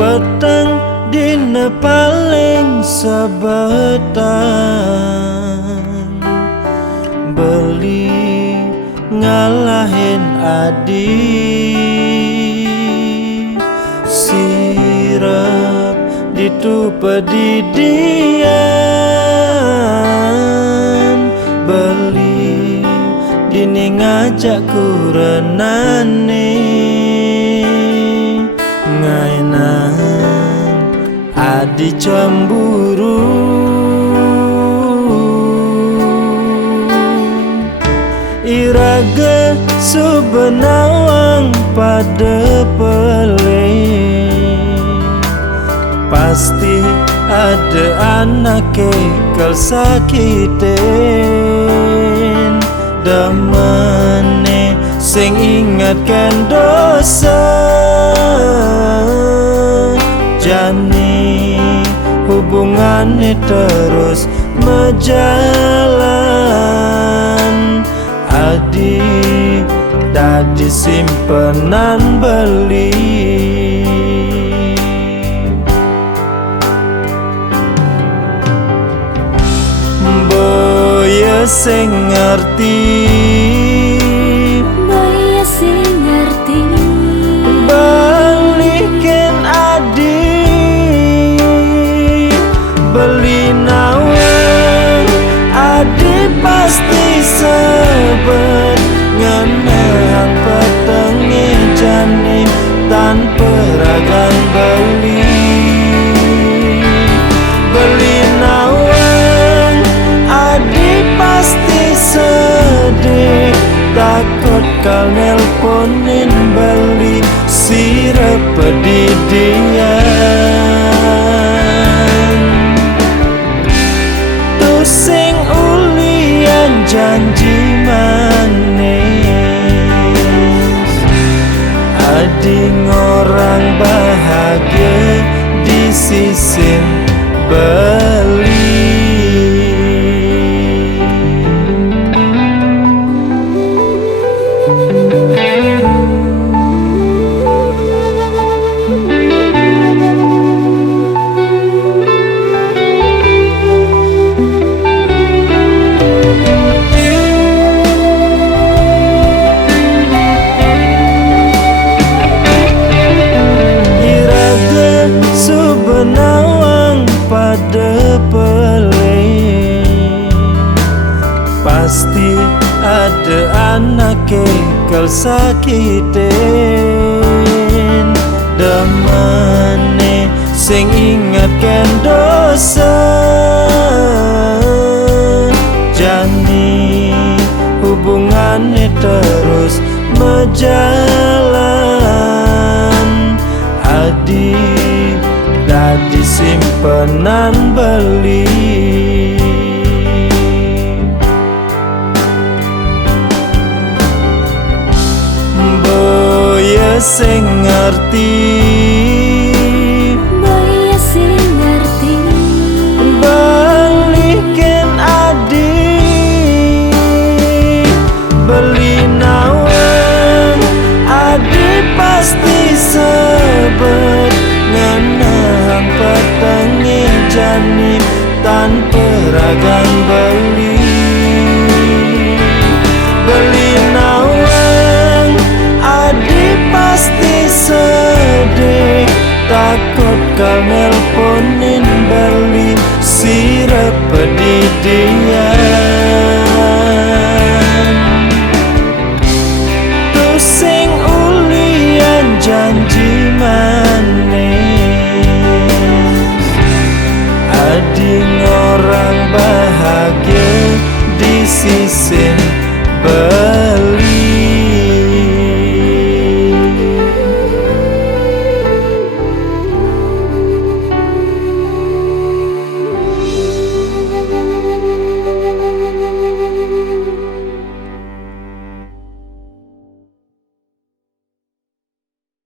Petang dina paling sabetan, beli ngalahin adi, sirap ditupa di dian, beli dini ngajak kurenane ngainan adi cemburu. Iraga sebenawang pada pele, pasti ada anak kekel sakitin, damane sing ingatkan dosa. Jani hubungannya terus menjalan, adi dadi simpenan beli. Boya sing ngerti, boya sing ngerti, balikin adi, beli nawang adi pasti sebet ngenang petengi jani tanpa ragan beli. Beli nawang adi pasti sedih, takut kal nelponin beli sirap pedidian. Tu sing ulian janji manis, adi ngorang bahagia di sisi beli. Sebenawang pada pele, pasti ada anak kekel sakitin, damane sing ingatkan dosa. Jani hubungannya terus menjalan, adi dadi simpenan beli. Boya sing ngerti, boya sing ngerti, balikin adi, beli nawang adi pasti sebet ngenang petengi jani tanpa ragan beli. Beli nawang adi pasti sedih, takut kal nelponin beli sirap pedidian. Tu sing ulian janji manis, adi ngorang bahagia di sisi